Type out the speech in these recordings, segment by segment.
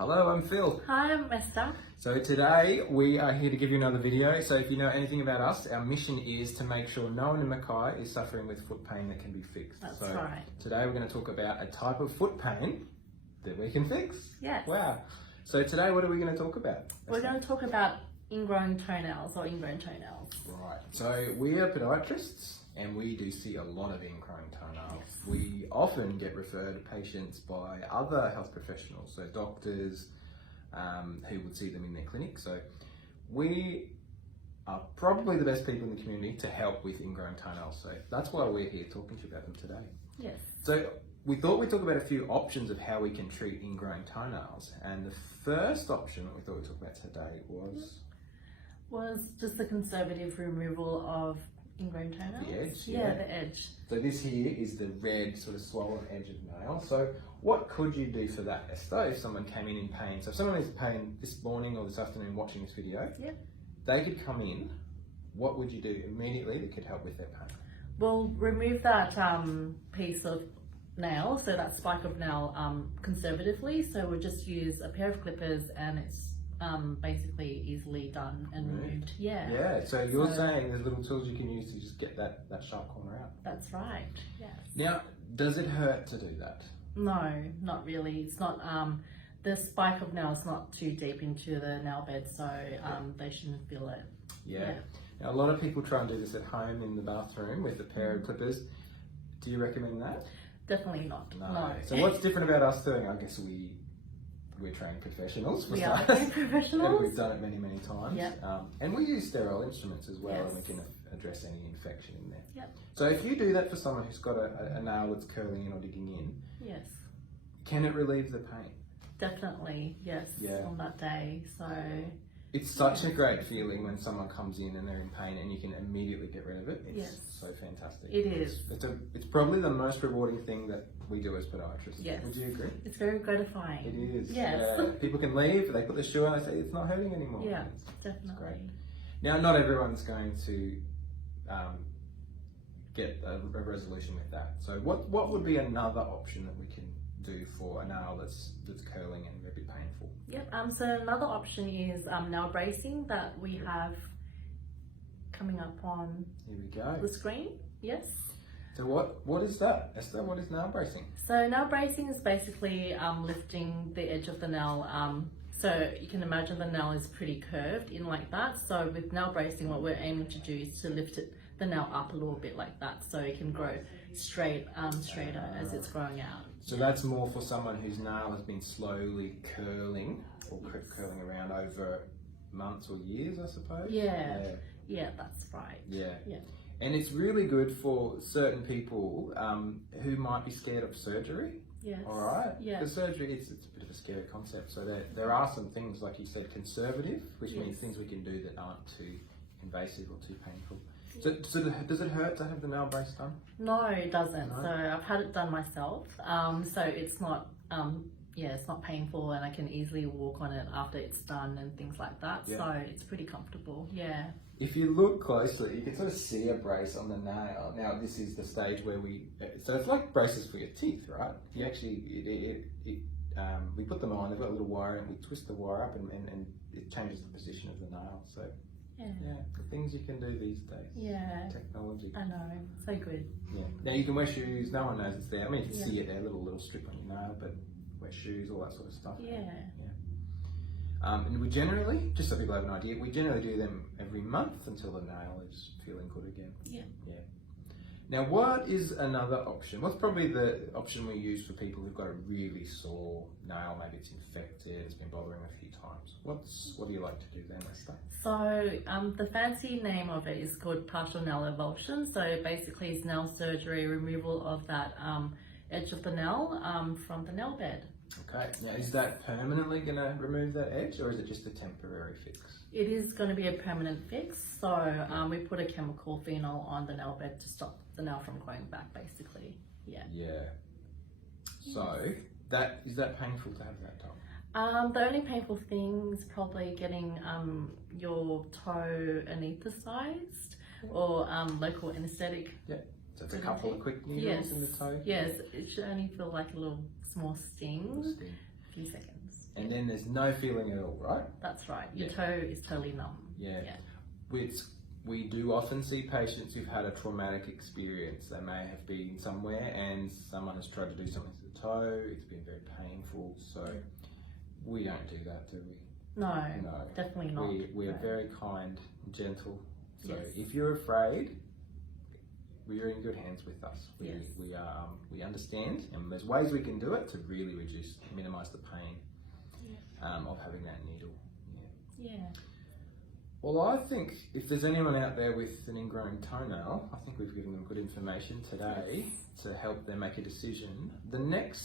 Hello, I'm Phil. Hi, I'm Esther. So today we are here to give you another video. So if you know anything about us, our mission is to make sure no one in Mackay is suffering with foot pain that can be fixed. That's so right. Today we're going to talk about a type of foot pain that we can fix. Yes. Wow. So today what are we going to talk about? We're going to talk about ingrowing toenails or ingrown toenails. Right. So we are podiatrists and we do see a lot of ingrowing toenails. Yes. We often get referred patients by other health professionals, so doctors who would see them in their clinic. So we are probably the best people in the community to help with ingrowing toenails. So that's why we're here talking to you about them today. Yes. So we thought we'd talk about a few options of how we can treat ingrowing toenails. And the first option that we thought we'd talk about today was just the conservative removal of ingrown toenails. The edge, Yeah, the edge. So this here is the red sort of swollen edge of nail. So what could you do for that, Esther, if someone came in pain? So if someone is in pain this morning or this afternoon watching this video, Yeah. they could come in. What would you do immediately that could help with their pain? We'll remove that piece of nail, so that spike of nail, conservatively. So we'll just use a pair of clippers and it's basically easily done and removed. Yeah. Yeah, so you're saying there's little tools you can use to just get that sharp corner out. That's right. Yes. Now, does it hurt to do that? No, not really. It's not, the spike of nail is not too deep into the nail bed, so they shouldn't feel it. Yeah. Now, a lot of people try and do this at home in the bathroom with a pair of clippers. Do you recommend that? Definitely not. No. So what's different about us doing? I guess we're trained professionals. We are trained professionals. We've done it many, many times. Yep. And we use sterile instruments as well, Yes. and we can address any infection in there. Yep. So if you do that for someone who's got a nail that's curling in or digging in, Yes. can it relieve the pain? Definitely, yes, Yeah. on that day. So It's such a great feeling when someone comes in and they're in pain and you can immediately get rid of it. It's Yes. so fantastic. It is. It's probably the most rewarding thing that we do as podiatrists. Yes. Would you agree? it's very gratifying. It is. Yes. Yeah. People can leave, they put their shoe on, they say it's not hurting anymore. Yeah, It's definitely. great. Now, not everyone's going to get a resolution with that. So what would be another option that we can do for a nail that's curling and a bit painful? Yep. So another option is nail bracing that we have coming up on Here we go. the screen. Yes. So what is that, Esther? What is nail bracing? So nail bracing is basically lifting the edge of the nail. So you can imagine the nail is pretty curved in like that. So with nail bracing, what we're aiming to do is to lift the nail up a little bit like that, so it can grow straighter as it's growing out. So that's more for someone whose nail has been slowly curling or curling around over months or years, I suppose. Yeah, that's right. Yeah. Yeah. And it's really good for certain people who might be scared of surgery. Yes. All right. Yeah. The surgery it's a bit of a scary concept. So there are some things, like you said, conservative, which means things we can do that aren't too invasive or too painful. So does it hurt to have the nail brace done? No, it doesn't. No? So I've had it done myself. So it's not it's not painful, and I can easily walk on it after it's done and things like that. Yeah. So it's pretty comfortable. Yeah. If you look closely, you can sort of see a brace on the nail. Now, this is the stage where so it's like braces for your teeth, right? You actually, we put them on, they've got a little wire, and we twist the wire up, and it changes the position of the nail. So, yeah, the things you can do these days. Yeah. Technology. I know. So good. Yeah. Now, you can wear shoes, no one knows it's there. I mean, you can see it there, a little strip on your nail, but wear shoes, all that sort of stuff. Yeah. And we generally, just so people have an idea, we generally do them every month until the nail is feeling good again. Yeah. Yeah. Now, what is another option? What's probably the option we use for people who've got a really sore nail? Maybe it's infected, it's been bothering a few times. What do you like to do then, Esther? So the fancy name of it is called partial nail avulsion. So basically it's nail surgery, removal of that edge of the nail from the nail bed. Okay, now is that permanently going to remove that edge, or is it just a temporary fix? It is going to be a permanent fix. So we put a chemical phenol on the nail bed to stop the nail from growing back, basically. Yeah. Yeah. So is that painful to have that done? The only painful thing is probably getting your toe anaesthetized or local anesthetic. Yeah. So it's a couple of quick needles in the toe? Yes, it should only feel like a little small sting. A few seconds. and then there's no feeling at all, right? That's right. Your toe is totally numb. Yeah. We do often see patients who've had a traumatic experience. They may have been somewhere and someone has tried to do something to the toe. It's been very painful. So we don't do that, do we? No, definitely not. We are very kind and gentle. So Yes. if you're afraid, we're in good hands with us. Yes. We understand, and there's ways we can do it to really minimise the pain of having that needle. Yeah. Well, I think if there's anyone out there with an ingrowing toenail, I think we've given them good information today to help them make a decision.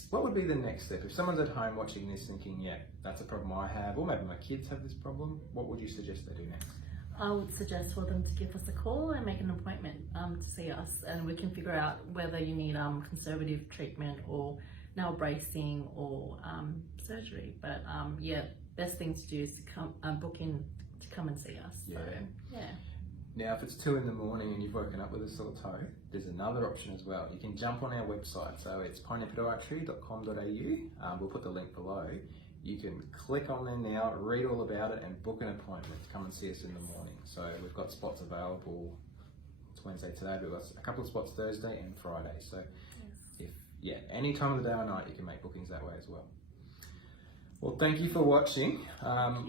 What would be the next step? If someone's at home watching this thinking, yeah, that's a problem I have, or maybe my kids have this problem, what would you suggest they do next? I would suggest for them to give us a call and make an appointment to see us, and we can figure out whether you need conservative treatment or nail bracing or surgery. But best thing to do is to come book in to come and see us. Yeah. So, yeah. Now, if it's 2 a.m. and you've woken up with a sore toe, there's another option as well. You can jump on our website. So it's podiatry.com.au. We'll put the link below. You can click on there now, read all about it, and book an appointment to come and see us in the morning. So we've got spots available. It's Wednesday today, but we've got a couple of spots Thursday and Friday. So any time of the day or night, you can make bookings that way as well. Well, thank you for watching.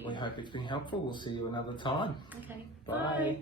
We hope it's been helpful. We'll see you another time. Okay. Bye.